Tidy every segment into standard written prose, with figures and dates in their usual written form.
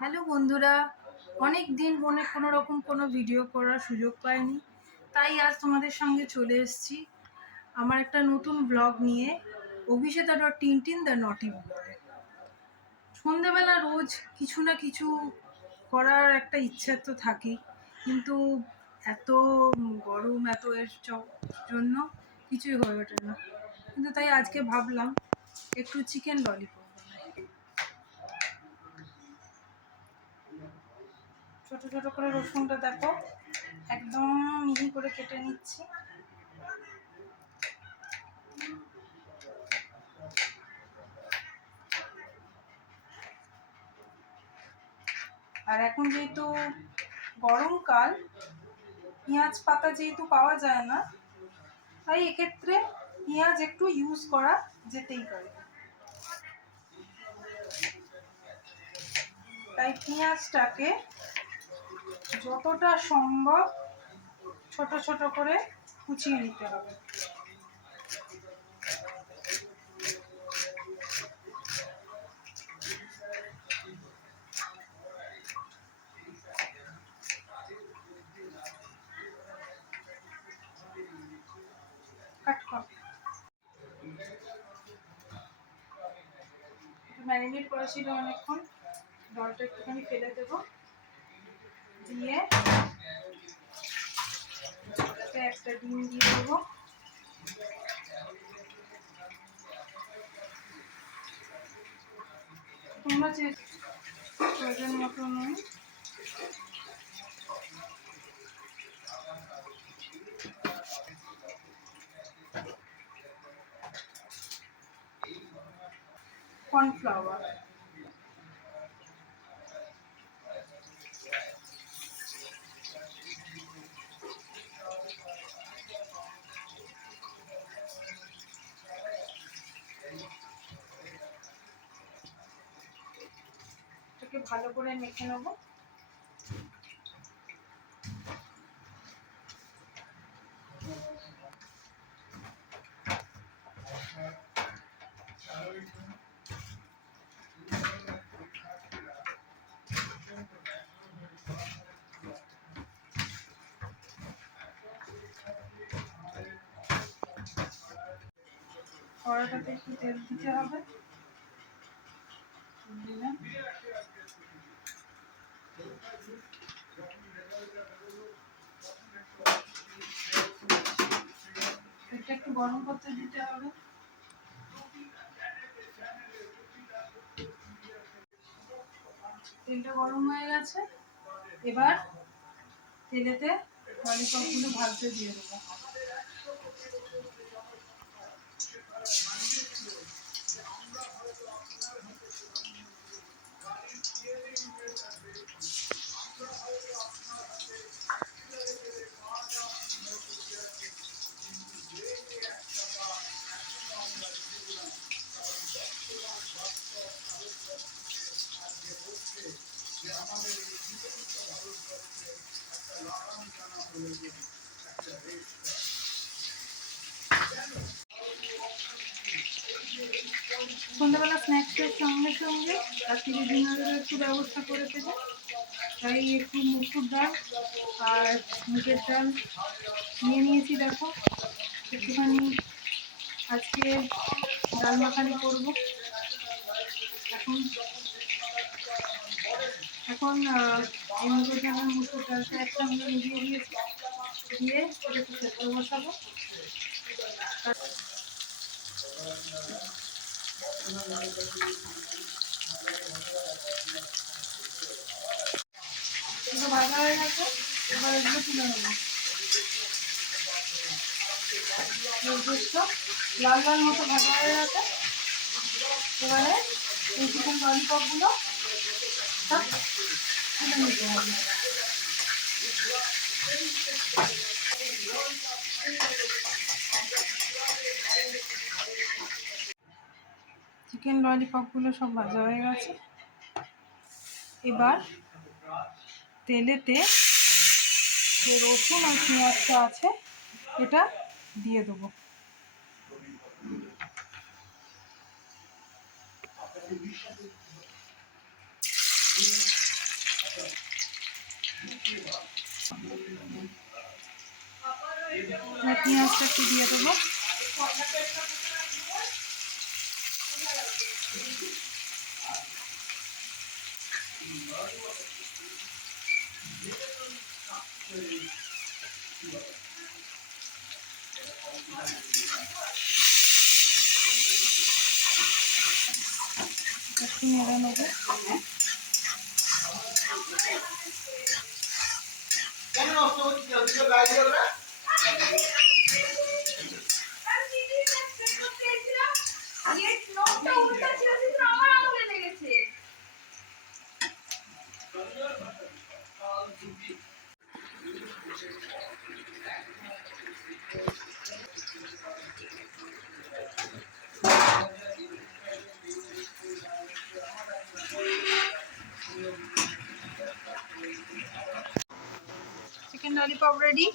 Hello বন্ধুরা, অনেক দিন কোনো রকম কোনো ভিডিও করার সুযোগ পাইনি, তাই আজ তোমাদের সঙ্গে চলে এসেছি আমার একটা নতুন ব্লগ নিয়ে। অভিষেতা ডট টিনটিন দ্য নটি ব্লগে সন্ধেবেলা রোজ কিছু না কিছু করার একটা ইচ্ছা তো থাকেই, কিন্তু এত গরম, এত জন্য কিছুই হয়ে ওঠে না। কিন্তু তাই আজকে ভাবলাম একটু চিকেন ললিপপ বানাই। ছোট ছোট করে রসুনটা দেখো একদম মিহি করে কেটে নিচ্ছি। আর এখন যেহেতু গরমকাল, পেঁয়াজ পাতা যেহেতু পাওয়া যায় না, তাই এক্ষেত্রে পেঁয়াজ একটু ইউজ করা যেতেই পারে। তাই পেঁয়াজটাকে যতটা সম্ভব ছোট ছোট করে কুচিয়ে নিতে হবে। কাট কর, ম্যারিনেট করেছিল অনেকক্ষণ, জলটা একটুখানি ফেলে দেবো, দিয়ে একটা ডিম দিয়ে দেবো। তোমরা যে প্রয়োজন মতো নুন, কর্নফ্লাওয়ার, এটাকে ভালো করে মেখে নেবো। কড়াটাতে একটু তেল দিতে হবে, দিলাম। এটা একটু গরম করতে দিতে হবে। তেলটা গরম হয়ে গেছে, এবার তেলেতে ললিপপগুলো ভাজতে দিয়ে দেবো। সন্ধ্যাবেলা স্ন্যাক্সের সঙ্গে সঙ্গে রাত্রিরে ডিনারের একটু ব্যবস্থা করে দেবে, তাই একটু মুসুর ডাল আর মুগের ডাল নিয়ে নিয়েছি। দেখো একটুখানি আজকে ডাল মাখানি করবো। এখন এখন এই মুগের ডাল আর মুসুর ডালটা একসঙ্গে মিলিয়ে দিয়েছি, দিয়ে এটা একটু সেদ্ধ বসাবো। এগুলো ভাজা হয়ে গেছে, এবার এগুলো তুলে নেবো। নির্দিষ্ট লাল লাল মতো ভাজা হয়ে গেছে, এবারে এই চিকেন ললিপপগুলো সব তুলে নিতে হবে। চিকেন ললিপপগুলো সব ভাজা হয়ে গেছে, এবার তেলেতে যে রসুন আর পেঁয়াজটা আছে এটা দিয়ে দেবো। পেঁয়াজটা একটু দিয়ে দেবো। একটু নেড়ে নেবো। Chicken lollipop ready.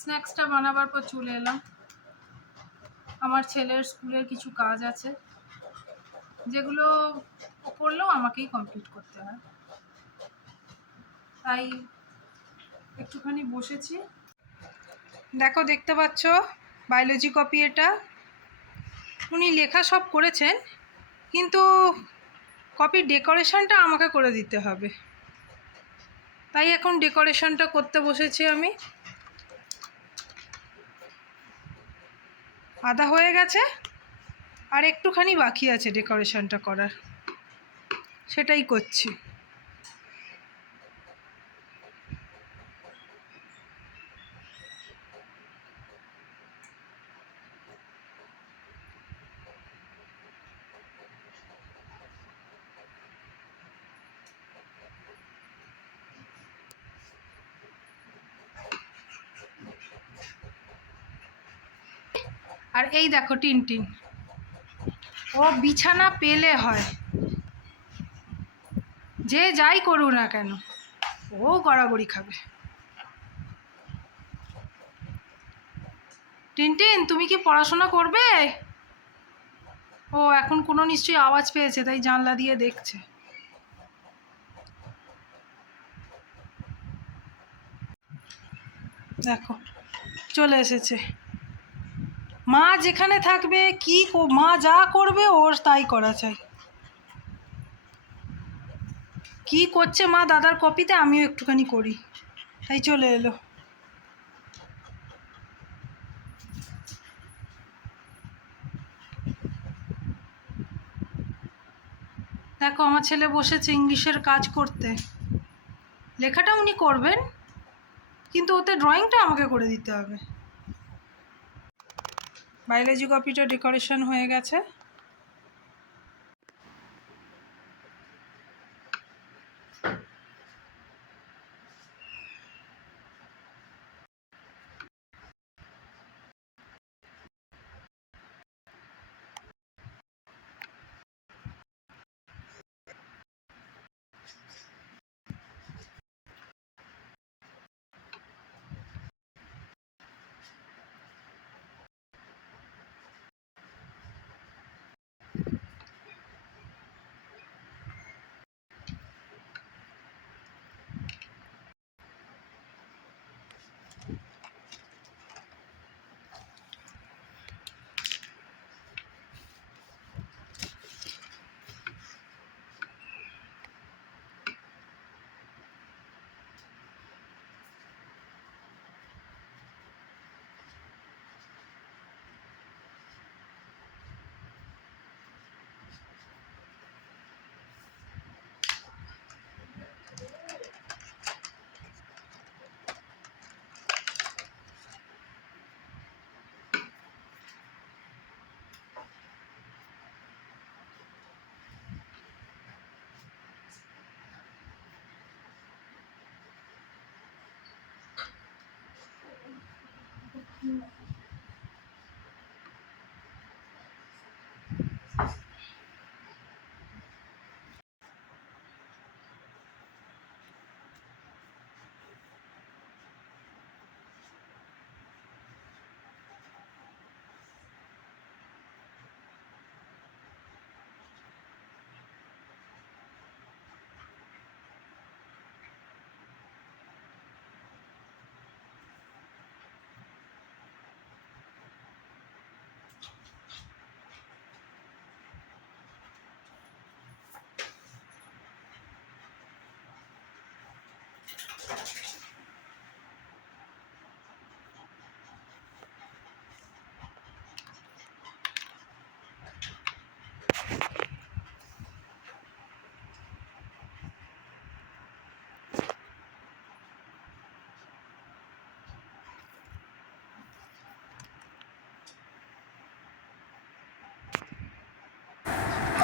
স্ন্যাক্সটা বানাবার পর চলে এলাম। আমার ছেলের স্কুলের কিছু কাজ আছে, যেগুলো করলেও আমাকেই কমপ্লিট করতে হয়, তাই একটুখানি বসেছি। দেখো, দেখতে পাচ্ছ বায়োলজি কপি। এটা উনি লেখা সব করেছেন, কিন্তু কপির ডেকোরেশনটা আমাকে করে দিতে হবে, তাই এখন ডেকোরেশনটা করতে বসেছি আমি। আধা হয়ে গেছে, আর একটুখানি বাকি আছে ডেকোরেশনটা করার, সেটাই করছি। আর এই দেখো টিনটিন, ও বিছানা পেলে হয়, যে যাই করুক না কেন ও গড়াগড়ি খাবে। টিনটিন, তুমি কি পড়াশোনা করবে? ও এখন কোনো নিশ্চয়ই আওয়াজ পেয়েছে, তাই জানলা দিয়ে দেখছে। দেখো চলে এসেছে। মা যেখানে থাকবে, মা যা করবে ওর তাই করা চাই। কি করছে মা দাদার কপিতে, আমিও একটুখানি করি, তাই চলে এলো। দেখো আমার ছেলে বসেছে ইংলিশের কাজ করতে। লেখাটা উনি করবেন, কিন্তু ওতে ড্রয়িংটা আমাকে করে দিতে হবে। বায়োলজি কপিটা ডেকোরেশন হয়ে গেছে।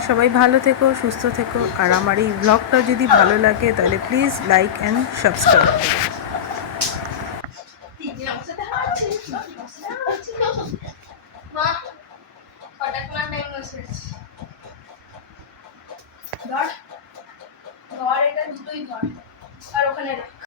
সবাই ভালো থেকো, সুস্থ থেকো। আর আমার এই ব্লগটা যদি ভালো লাগে তাহলে প্লিজ লাইক অ্যান্ড সাবস্ক্রাইব ধর ধর, এটা দুটোই ধর আর ওখানে রাখ।